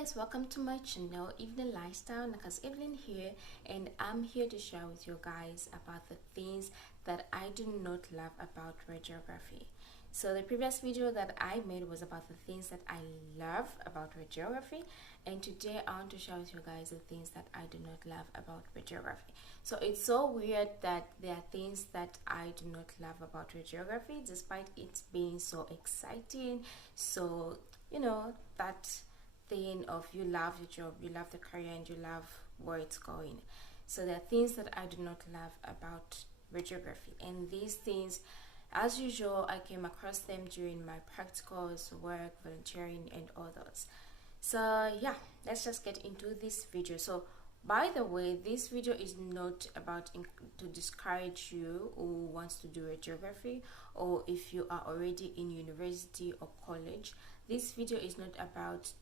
guys, welcome to my channel, Evna Lifestyle. Nakas Evelyn here, and I'm here to share with you guys about the things that I do not love about radiography. So the previous video that I made was about the things that I love about radiography, and today I want to share with you guys the things that I do not love about radiography. So it's so weird that there are things that I do not love about radiography despite it being so exciting. So that thing of you love your job, you love the career, and you love where it's going. So there are things that I do not love about radiography, and these things, as usual, I came across them during my practicals, work, volunteering, and others. So yeah, let's just get into this video. So by the way, this video is not about to discourage you who wants to do radiography, or if you are already in university or college. This video is not about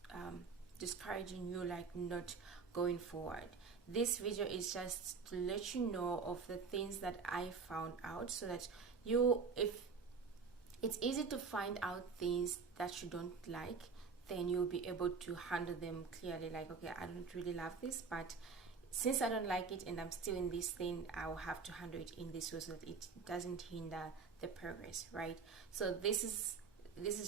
discouraging you, like not going forward. This video is just to let you know of the things that I found out, so that if it's easy to find out things that you don't like, then you'll be able to handle them clearly. Like, okay, I don't really love this, but since I don't like it and I'm still in this thing, I'll have to handle it in this way so that it doesn't hinder the progress, right? So this is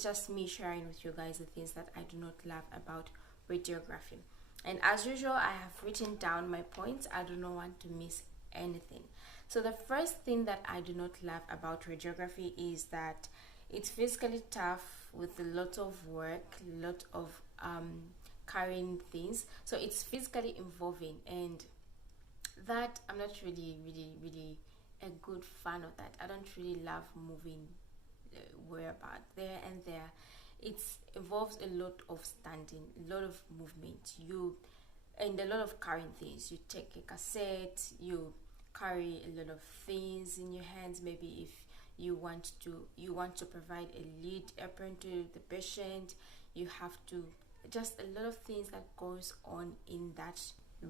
just me sharing with you guys the things that I do not love about radiography. And as usual, I have written down my points. I do not want to miss anything. So the first thing that I do not love about radiography is that it's physically tough, with a lot of work, a lot of carrying things. So it's physically involving, and that I'm not really a good fan of that. I don't really love moving whereabout there and there. It involves a lot of standing, a lot of movement, and a lot of carrying things. You take a cassette, you carry a lot of things in your hands. Maybe if you want to provide a lead apron to the patient, you have to, just a lot of things that goes on in that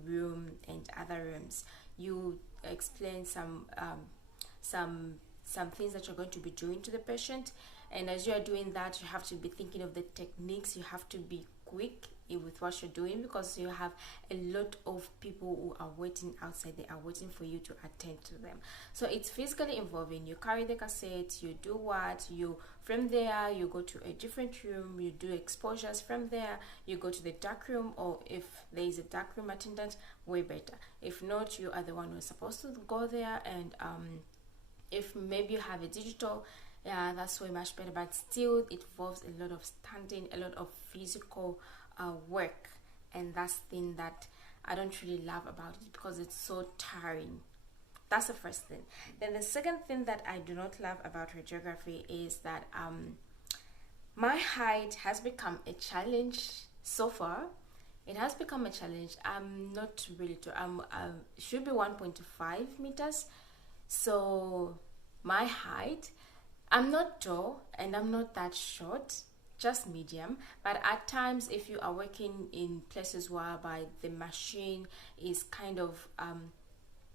room and other rooms. You explain some things that you're going to be doing to the patient, and as you are doing that, you have to be thinking of the techniques. You have to be quick with what you're doing, because you have a lot of people who are waiting outside. They are waiting for you to attend to them. So it's physically involving. You carry the cassette, you do what, from there you go to a different room, you do exposures. From there you go to the dark room, or if there is a dark room attendant, way better. If not, you are the one who's supposed to go there. And if maybe you have a digital, yeah, that's way much better, but still it involves a lot of standing, a lot of physical work, and that's the thing that I don't really love about it, because it's so tiring. That's the first thing. Then the second thing that I do not love about radiography is that my height has become a challenge. So far it has become a challenge. I'm not really tall. Should be 1.5 meters. So my height, I'm not tall and I'm not that short, just medium. But at times, if you are working in places whereby the machine is kind of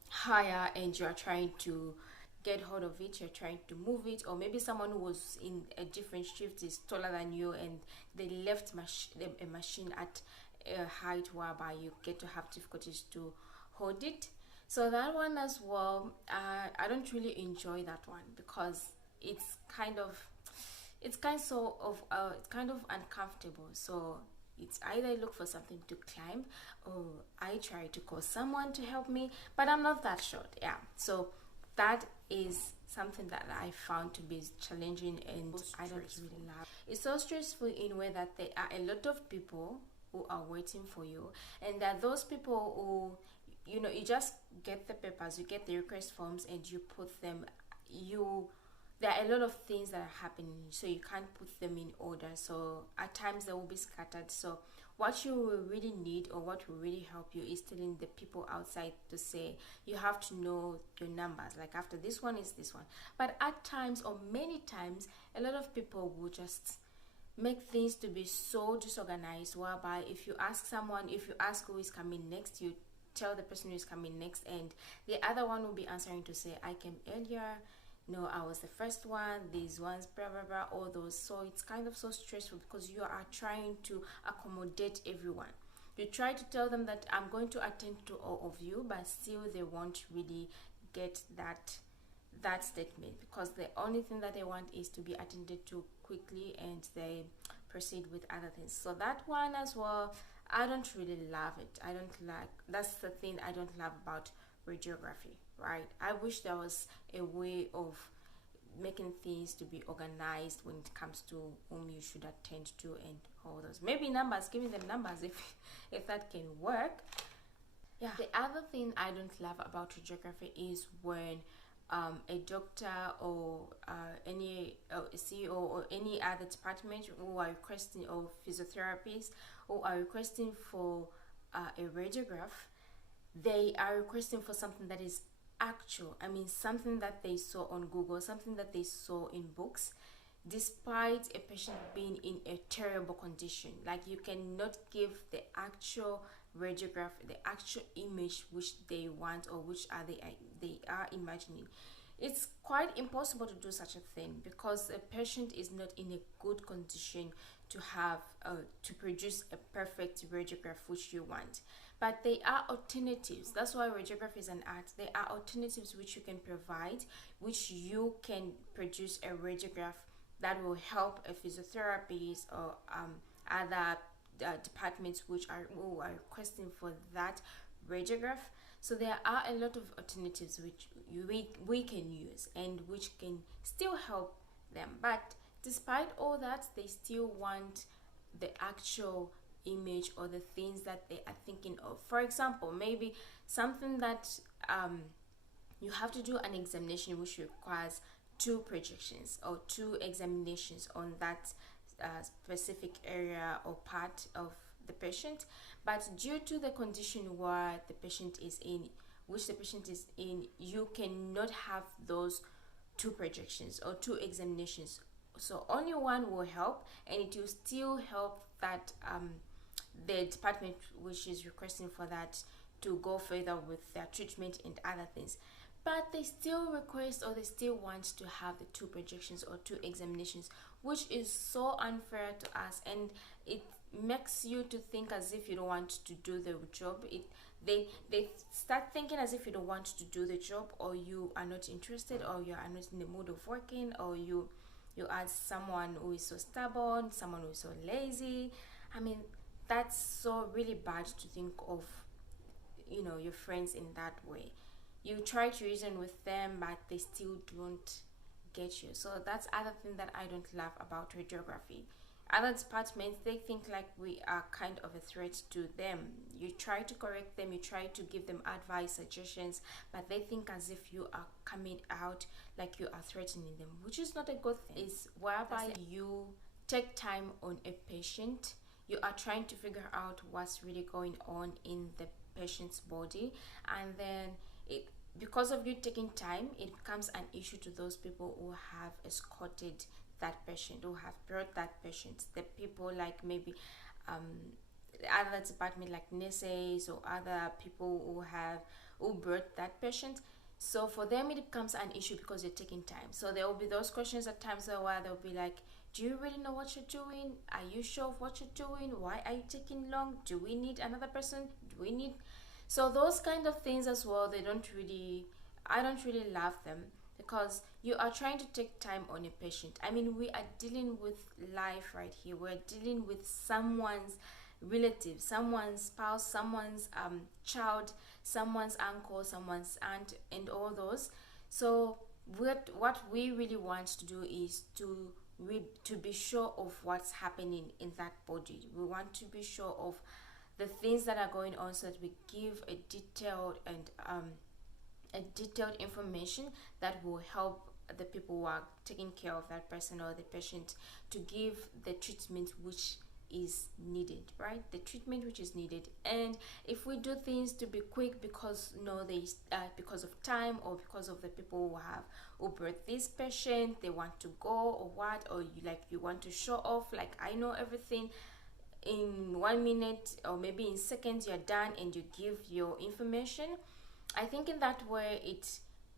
higher and you are trying to get hold of it, you're trying to move it, or maybe someone who was in a different shift is taller than you and they left a machine at a height whereby you get to have difficulties to hold it. So that one as well, I don't really enjoy that one, because it's kind of uncomfortable. So it's either I look for something to climb, or I try to call someone to help me, but I'm not that short. Yeah, so that is something that I found to be challenging, and I don't really love. It's so stressful in a way that there are a lot of people who are waiting for you, and that those people who, you just get the papers, you get the request forms, and you put them. There are a lot of things that are happening, so you can't put them in order. So at times they will be scattered. So what you will really need, or what will really help you, is telling the people outside to say, you have to know your numbers, like after this one is this one. But at times, or many times, a lot of people will just make things to be so disorganized, whereby if you ask who is coming next, you tell the person who is coming next, and the other one will be answering to say, I came earlier, no, I was the first one, these ones, blah blah blah, all those. So it's kind of so stressful because you are trying to accommodate everyone. You try to tell them that I'm going to attend to all of you, but still they won't really get that statement, because the only thing that they want is to be attended to quickly, and they proceed with other things. So that one as well, I don't really love it. I don't like, that's the thing I don't love about radiography, right? I wish there was a way of making things to be organized when it comes to whom you should attend to and all those. Maybe numbers, giving them numbers if that can work. Yeah. The other thing I don't love about radiography is when a doctor or any CEO or any other department who are requesting, or physiotherapists who are requesting for a radiograph, they are requesting for something that is actual. I mean, something that they saw on Google, something that they saw in books, despite a patient being in a terrible condition. Like, you cannot give the actual radiograph, the actual image which they want, or which are they are imagining. It's quite impossible to do such a thing, because a patient is not in a good condition to have to produce a perfect radiograph which you want. But there are alternatives. That's why radiography is an art. There are alternatives which you can provide, which you can produce a radiograph that will help a physiotherapist or other departments who are requesting for that radiograph. So there are a lot of alternatives which we can use, and which can still help them. But despite all that, they still want the actual image or the things that they are thinking of. For example, maybe something that you have to do an examination which requires 2 projections or 2 examinations on that specific area or part of the patient, but due to the condition where the patient is in, you cannot have those 2 projections or 2 examinations. So only one will help, and it will still help that the department which is requesting for that to go further with their treatment and other things. But they still request, or they still want to have the 2 projections or 2 examinations, which is so unfair to us, and it makes you to think as if you don't want to do the job. They start thinking as if you don't want to do the job, or you are not interested, or you are not in the mood of working, or you are someone who is so stubborn, someone who is so lazy. I mean, that's so really bad to think of, your friends in that way. You try to reason with them, but they still don't get you. So that's other thing that I don't love about radiography. Other departments, they think like we are kind of a threat to them. You try to correct them, you try to give them advice, suggestions, but they think as if you are coming out like you are threatening them, which is not a good thing. It's whereby you take time on a patient, you are trying to figure out what's really going on in the patient's body, and then because of you taking time, it becomes an issue to those people who have escorted that patient, who have brought that patient. The people like maybe the other department, like nurses or other people who brought that patient. So for them it becomes an issue because you're taking time. So there will be those questions at times where they'll be like, do you really know what you're doing? Are you sure of what you're doing? Why are you taking long? Do we need another person? Do we need... So those kind of things as well, I don't really love them, because you are trying to take time on a patient. I mean, we are dealing with life right here. We're dealing with someone's relative, someone's spouse, someone's child, someone's uncle, someone's aunt, and all those. So what we really want to do is to be sure of what's happening in that body. We want to be sure of the things that are going on, so that we give a detailed information that will help the people who are taking care of that person or the patient to give the treatment which is needed, right? The treatment which is needed. And if we do things to be quick because because of time, or because of the people who brought this patient, they want to go or what, or you want to show off like I know everything, in 1 minute or maybe in seconds you're done and you give your information. I think in that way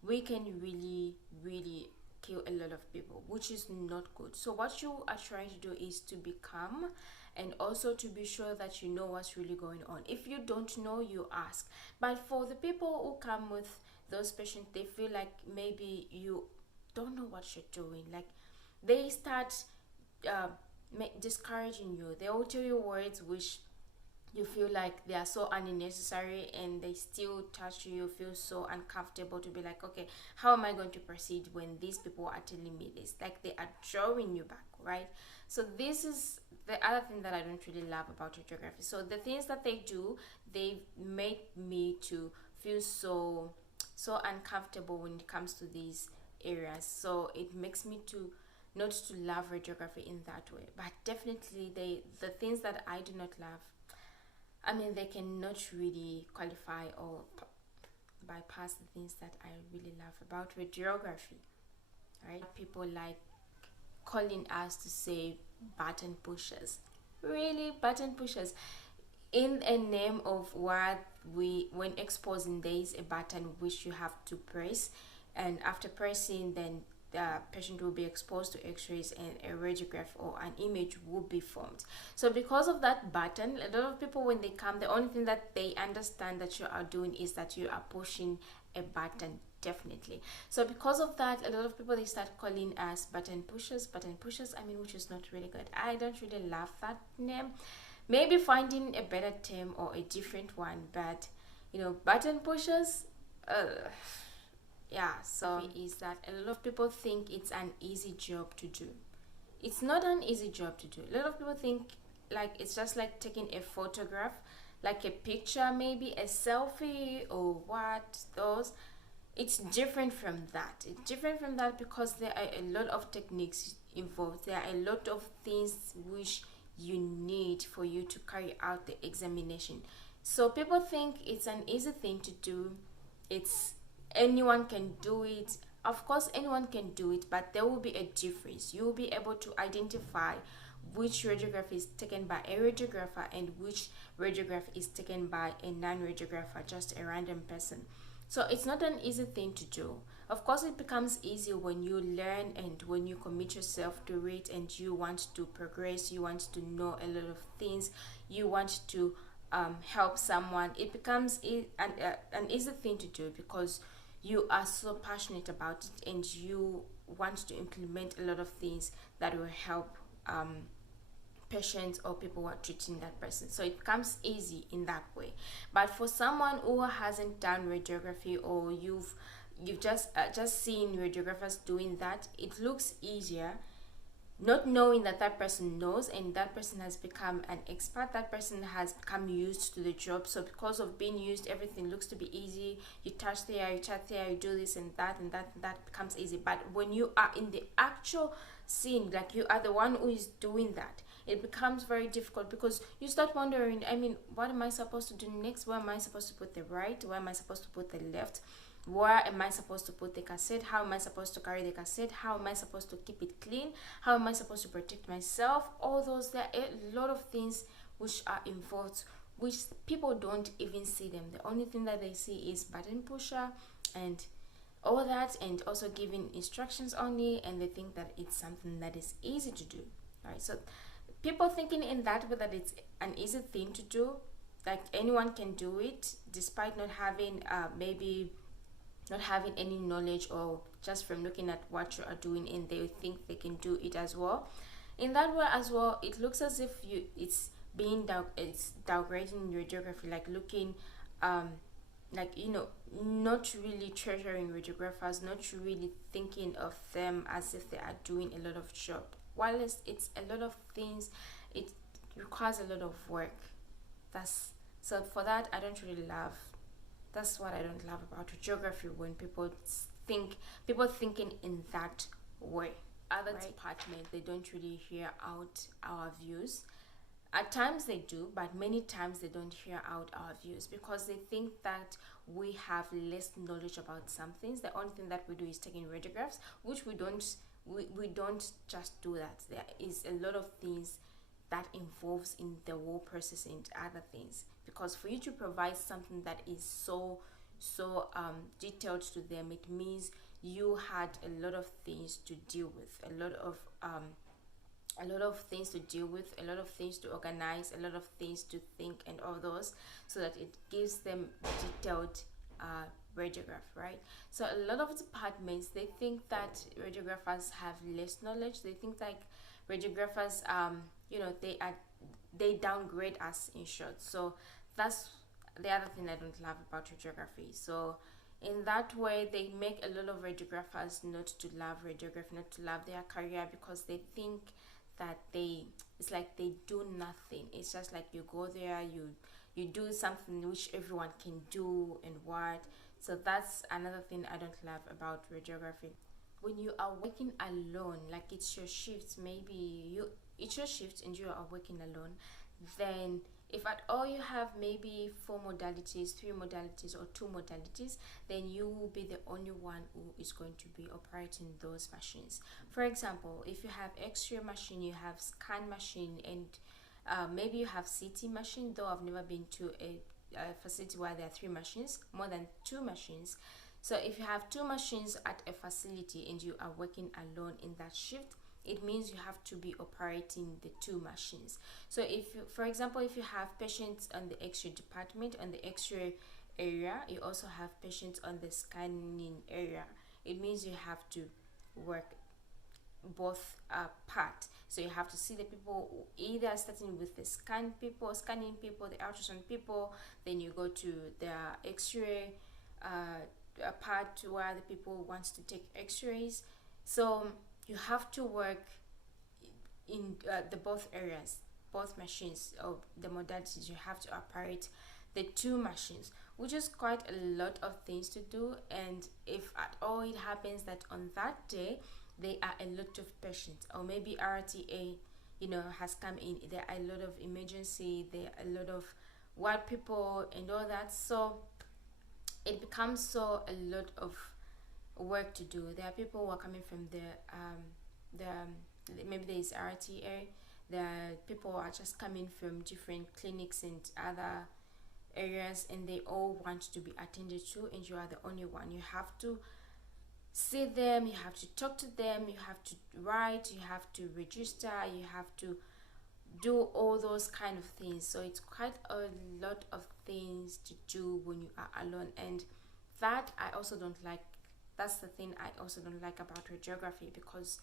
we can really kill a lot of people, which is not good. So what you are trying to do is to be calm and also to be sure that you know what's really going on. If you don't know, you ask. But for the people who come with those patients, they feel like maybe you don't know what you're doing. Like they start discouraging you. They will tell you words which you feel like they are so unnecessary, and they still touch you. You feel so uncomfortable to be like, okay, how am I going to proceed when these people are telling me this? Like they are drawing you back, right? So this is the other thing that I don't really love about radiography. So the things that they do, they made me to feel so uncomfortable when it comes to these areas. So it makes me to not to love radiography in that way. But definitely the things that I do not love, I mean, they cannot really qualify or bypass the things that I really love about radiography, right? People like calling us to say button pushers. Really, button pushers? In a name of what when exposing, there is a button which you have to press, and after pressing, then the patient will be exposed to x-rays and a radiograph or an image will be formed. So because of that button, a lot of people, when they come, the only thing that they understand that you are doing is that you are pushing a button, definitely. So because of that, a lot of people, they start calling us button pushers, I mean, which is not really good. I don't really love that name. Maybe finding a better term or a different one, but you know, button pushers, yeah. So is that a lot of people think it's an easy job to do. It's not an easy job to do. A lot of people think like it's just like taking a photograph, like a picture, maybe a selfie or what, those. It's different from that. It's different from that because there are a lot of techniques involved. There are a lot of things which you need for you to carry out the examination. So people think it's an easy thing to do. It's anyone can do it. Of course anyone can do it, but there will be a difference. You will be able to identify which radiograph is taken by a radiographer and which radiograph is taken by a non-radiographer, just a random person. So it's not an easy thing to do. Of course it becomes easier when you learn and when you commit yourself to it and you want to progress, you want to know a lot of things, you want to help someone. It becomes an easy thing to do because you are so passionate about it and you want to implement a lot of things that will help patients or people who are treating that person. So it becomes easy in that way. But for someone who hasn't done radiography, or you've just seen radiographers doing that, it looks easier, not knowing that that person knows and that person has become an expert, that person has become used to the job. So because of being used, everything looks to be easy. You touch there, you touch there, you do this and that and that and that becomes easy. But when you are in the actual scene, like you are the one who is doing that, it becomes very difficult because you start wondering, I mean, what am I supposed to do next? Where am I supposed to put the right? Where am I supposed to put the left? Where am I supposed to put the cassette? How am I supposed to carry the cassette? How am I supposed to keep it clean? How am I supposed to protect myself? All those, there are a lot of things which are involved, which people don't even see them. The only thing that they see is button pusher and all that, and also giving instructions only, and they think that it's something that is easy to do. Right? So people thinking in that way that it's an easy thing to do, like anyone can do it despite not having maybe not having any knowledge, or just from looking at what you are doing and they think they can do it as well. In that way as well, it looks as if it's downgrading radiography, like looking like, you know, not really treasuring radiographers, not really thinking of them as if they are doing a lot of job. While it's a lot of things, it requires a lot of work. So for that, I don't really love. That's what I don't love about radiography, when people thinking in that way. Other departments, they don't really hear out our views. At times they do, but many times they don't hear out our views because they think that we have less knowledge about some things. The only thing that we do is taking radiographs, which we don't just do that. There is a lot of things that involves in the whole process and other things, because for you to provide something that is so detailed to them, it means you had a lot of things to deal with, a lot of things to deal with, a lot of things to organize, a lot of things to think, and all those, so that it gives them detailed radiograph, right? So a lot of departments, they think that radiographers have less knowledge. They think like radiographers, they downgrade us, in short. So that's the other thing I don't love about radiography. So in that way, they make a lot of radiographers not to love radiography, not to love their career, because they think that it's like they do nothing. It's just like you go there, you do something which everyone can do, and what. So that's another thing I don't love about radiography. When you are working alone, like it's your shift, it's your shift and you are working alone, then if at all you have maybe 4 modalities, 3 modalities, or 2 modalities, then you will be the only one who is going to be operating those machines. For example, if you have X-ray machine, you have scan machine, and maybe you have CT machine, though I've never been to a facility where there are 3 machines, more than 2 machines. So if you have 2 machines at a facility and you are working alone in that shift, it means you have to be operating the 2 machines. So if you, for example, if you have patients on the X-ray department, on the X-ray area, you also have patients on the scanning area, it means you have to work both part. So you have to see the people, either starting with the scanning people, the ultrasound people, then you go to the X-ray part where the people wants to take X-rays. So you have to work in the both areas, both machines, or the modalities. You have to operate the 2 machines, which is quite a lot of things to do. And if at all it happens that on that day there are a lot of patients, or maybe RTA has come in, there are a lot of emergency, there are a lot of ward people and all that, so it becomes so a lot of work to do. There are people who are coming from maybe there is RTA, there are people who are just coming from different clinics and other areas, and they all want to be attended to, and you are the only one. You have to see them, you have to talk to them, you have to write, you have to register, you have to do all those kind of things. So it's quite a lot of things to do when you are alone, and that I also don't like. That's the thing I also don't like about radiography, because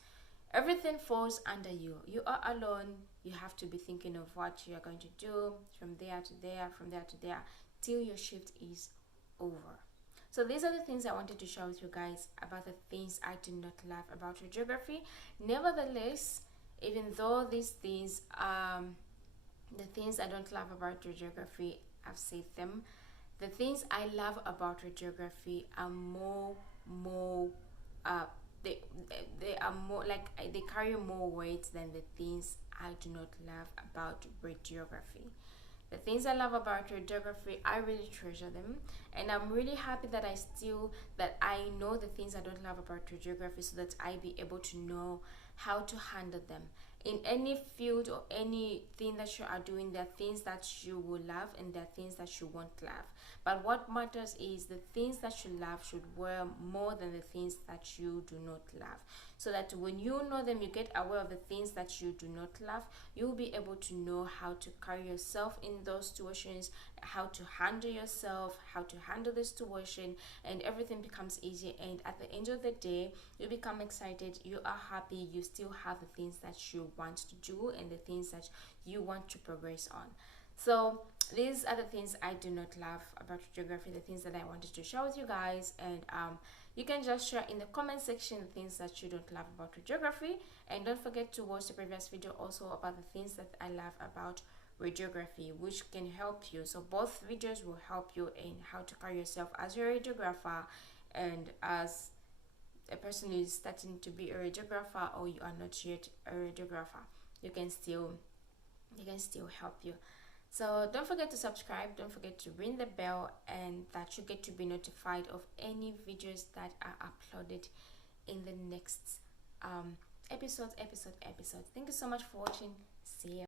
everything falls under you. You are alone, you have to be thinking of what you are going to do from there to there, from there to there, till your shift is over. So these are the things I wanted to share with you guys about the things I do not love about radiography. Nevertheless, even though these things, the things I don't love about radiography, I've said them. The things I love about radiography are they are more like, they carry more weight than the things I do not love about radiography. The things I love about radiography, I really treasure them, and I'm really happy that I know the things I don't love about radiography, so that I be able to know how to handle them. In any field or anything that you are doing, there are things that you will love and there are things that you won't love. But what matters is the things that you love should weigh more than the things that you do not love. So that when you know them, you get aware of the things that you do not love, you'll be able to know how to carry yourself in those situations, how to handle yourself, how to handle the situation, and everything becomes easier. And at the end of the day, you become excited, you are happy, you still have the things that you want to do and the things that you want to progress on. So these are the things I do not love about radiography, the things that I wanted to share with you guys. And you can just share in the comment section the things that you don't love about radiography, and don't forget to watch the previous video also about the things that I love about radiography, which can help you. So both videos will help you in how to carry yourself as a radiographer, and as a person who is starting to be a radiographer, or you are not yet a radiographer, you can still help you. So don't forget to subscribe, don't forget to ring the bell, and that you get to be notified of any videos that are uploaded in the next episodes. Thank you so much for watching. See you.